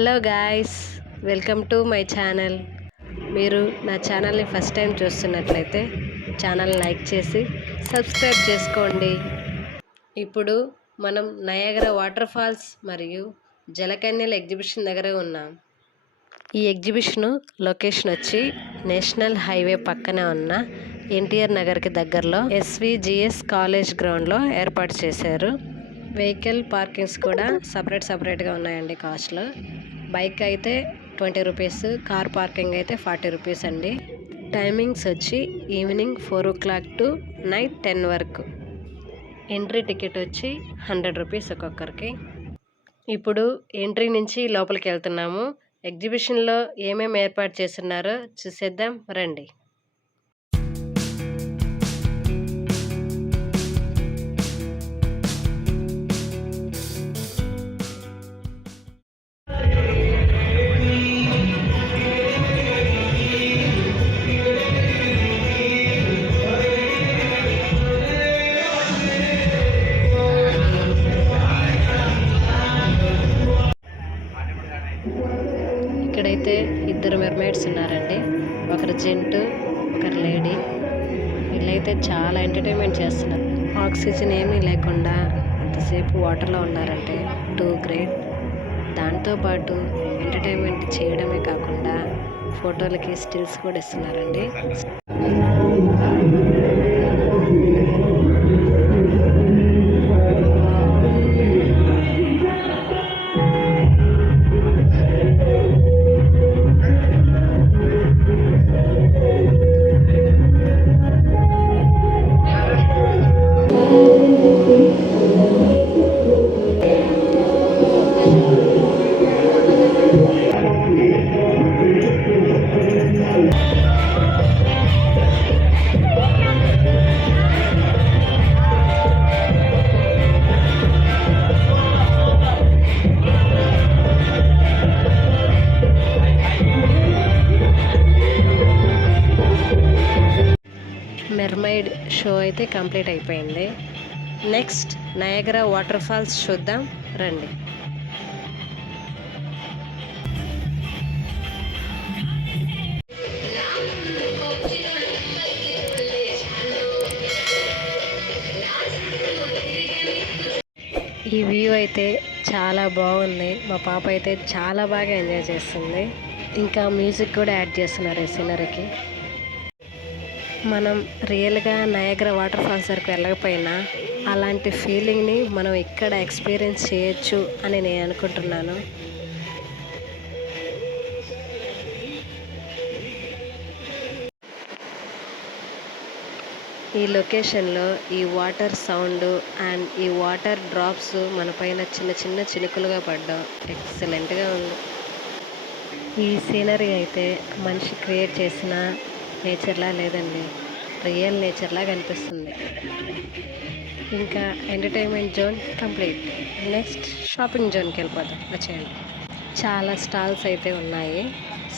Hello guys, welcome to my channel. మీరు నా ఛానల్ని ఫస్ట్ టైం చూస్తున్నట్లయితే ఛానల్ లైక్ చేసి సబ్స్క్రైబ్ చేసుకోండి. ఇప్పుడు మనం నయాగరా వాటర్ ఫాల్స్ మరియు జలకన్యల ఎగ్జిబిషన్ దగ్గర ఉన్నాం. ఈ ఎగ్జిబిషను లొకేషన్ వచ్చి నేషనల్ హైవే పక్కనే ఉన్న ఎన్టీఆర్ నగర్కి దగ్గరలో ఎస్విజిఎస్ కాలేజ్ గ్రౌండ్లో ఏర్పాటు చేశారు. వెహికల్ పార్కింగ్స్ కూడా సపరేట్గా ఉన్నాయండి. కాస్ట్లో బైక్ అయితే 20 రూపీస్, కార్ పార్కింగ్ అయితే 40 రూపీస్ అండి. టైమింగ్స్ వచ్చి ఈవినింగ్ 4 o'clock టు నైట్ 10 వరకు. ఎంట్రీ టికెట్ వచ్చి 100 రూపీస్ ఒక్కొక్కరికి. ఇప్పుడు ఎంట్రీ నుంచి లోపలికి వెళ్తున్నాము. ఎగ్జిబిషన్లో ఏమేమి ఏర్పాటు చేస్తున్నారో చూసేద్దాం రండి. ఇక్కడైతే ఇద్దరు మెర్మైడ్స్ ఉన్నారండి. ఒకరు జెంట్, ఒకరు లేడీ. వీళ్ళైతే చాలా ఎంటర్టైన్మెంట్ చేస్తున్నారు. ఆక్సిజన్ ఏమీ లేకుండా అంతసేపు వాటర్లో ఉన్నారంటే టూ గ్రేట్. దాంతోపాటు ఎంటర్టైన్మెంట్ చేయడమే కాకుండా ఫోటోలకి స్టిల్స్ కూడా ఇస్తున్నారండి. మెర్మైడ్ షో అయితే కంప్లీట్ అయిపోయింది. నెక్స్ట్ నయాగరా వాటర్ ఫాల్స్ చూద్దాం రండి. ఈ వ్యూ అయితే చాలా బాగుంది. మా పాప అయితే చాలా బాగా ఎంజాయ్ చేస్తుంది. ఇంకా మ్యూజిక్ కూడా యాడ్ చేస్తున్నారు ఈ సీనరీకి. మనం రియల్గా నయాగరా వాటర్ ఫాల్స్ వరకు వెళ్ళకపోయినా అలాంటి ఫీలింగ్ని మనం ఇక్కడ ఎక్స్పీరియన్స్ చేయొచ్చు అని నేను అనుకుంటున్నాను. ఈ లొకేషన్లో ఈ వాటర్ సౌండ్ అండ్ ఈ వాటర్ డ్రాప్స్ మన పైన చిన్న చిన్న చినుకులుగా పడ్డం ఎక్సలెంట్గా ఉంది. ఈ సీనరీ అయితే మనిషి క్రియేట్ చేసిన నేచర్లా లేదండి, రియల్ నేచర్లా కనిపిస్తుంది. ఇంకా entertainment zone complete. Next shopping జోన్కి వెళ్ళిపోతాం, వచ్చేయండి. చాలా స్టాల్స్ అయితే ఉన్నాయి.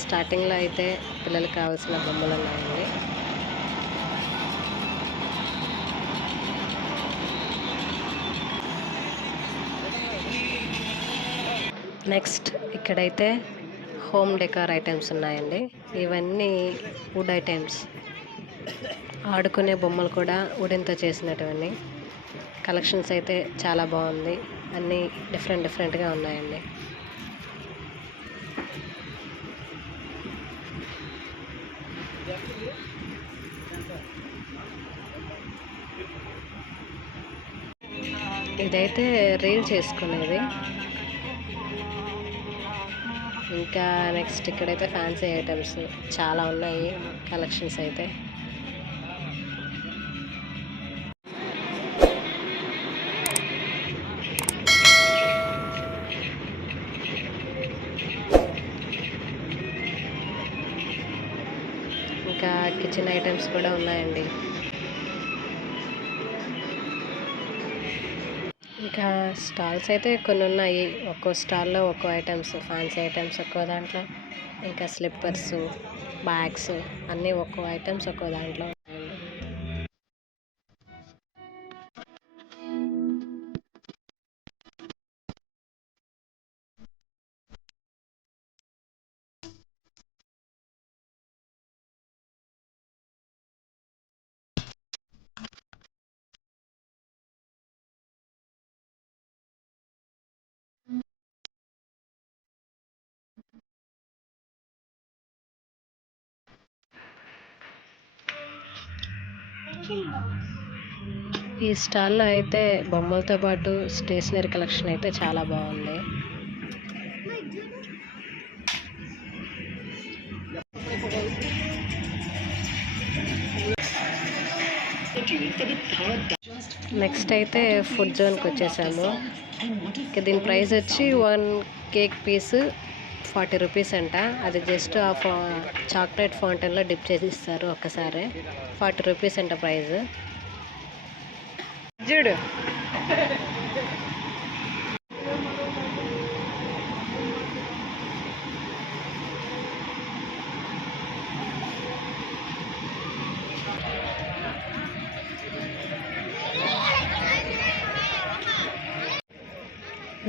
స్టార్టింగ్లో అయితే పిల్లలకు కావాల్సిన బొమ్మలు ఉన్నాయండి. నెక్స్ట్ ఇక్కడైతే హోమ్ డెకార్ ఐటమ్స్ ఉన్నాయండి. ఇవన్నీ వుడ్ ఐటమ్స్, ఆడుకునే బొమ్మలు కూడా వుడెన్తో చేసినటువంటి కలెక్షన్స్ అయితే చాలా బాగుంది. అన్నీ డిఫరెంట్గా ఉన్నాయండి. ఇదైతే రీల్ చేసుకునేది. ఇంకా నెక్స్ట్ ఇక్కడైతే ఫ్యాన్సీ ఐటమ్స్ చాలా ఉన్నాయి కలెక్షన్స్ అయితే. ఇంకా కిచెన్ ఐటమ్స్ కూడా ఉన్నాయండి. ఇంకా స్టాల్స్ అయితే కొన్ని ఉన్నాయి. ఒక్కో స్టాల్లో ఒక్కో ఐటమ్స్, ఫ్యాన్సీ ఐటమ్స్ ఒక్కో దాంట్లో, ఇంకా స్లిప్పర్స్, బ్యాగ్స్ అన్నీ ఒక్కో ఐటమ్స్ ఒక్కో దాంట్లో. ఈ స్టాల్లో అయితే బొమ్మలతో పాటు స్టేషనరీ కలెక్షన్ అయితే చాలా బాగుంది. నెక్స్ట్ అయితే ఫుడ్ జోన్కి వచ్చేసాము. దీని ప్రైస్ వచ్చి 1 కేక్ పీస్ 40 రూపీస్ అంట. అది జస్ట్ ఆ చాక్లెట్ ఫౌంటైన్లో డిప్ చేసి ఇస్తారు ఒక్కసారి. 40 రూపీస్ అంట ప్రైస్. చూడు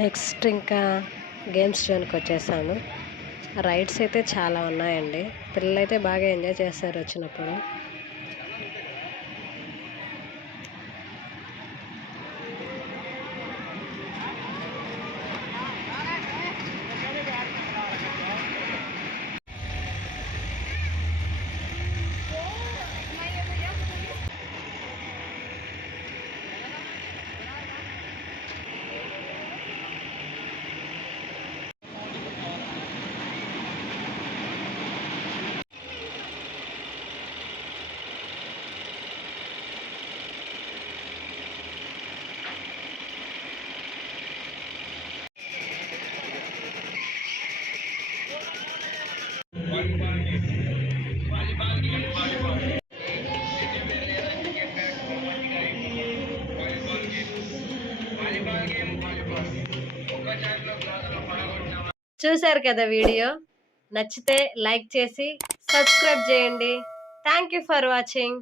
నెక్స్ట్ ఇంకా గేమ్స్ జోన్కి వచ్చేసాను. రైడ్స్ అయితే చాలా ఉన్నాయండి. పిల్లలు అయితే బాగా ఎంజాయ్ చేస్తారు వచ్చినప్పుడు. చూశారు కదా వీడియో. నచ్చితే లైక్ చేసి సబ్స్క్రైబ్ చేయండి. Thank you for watching.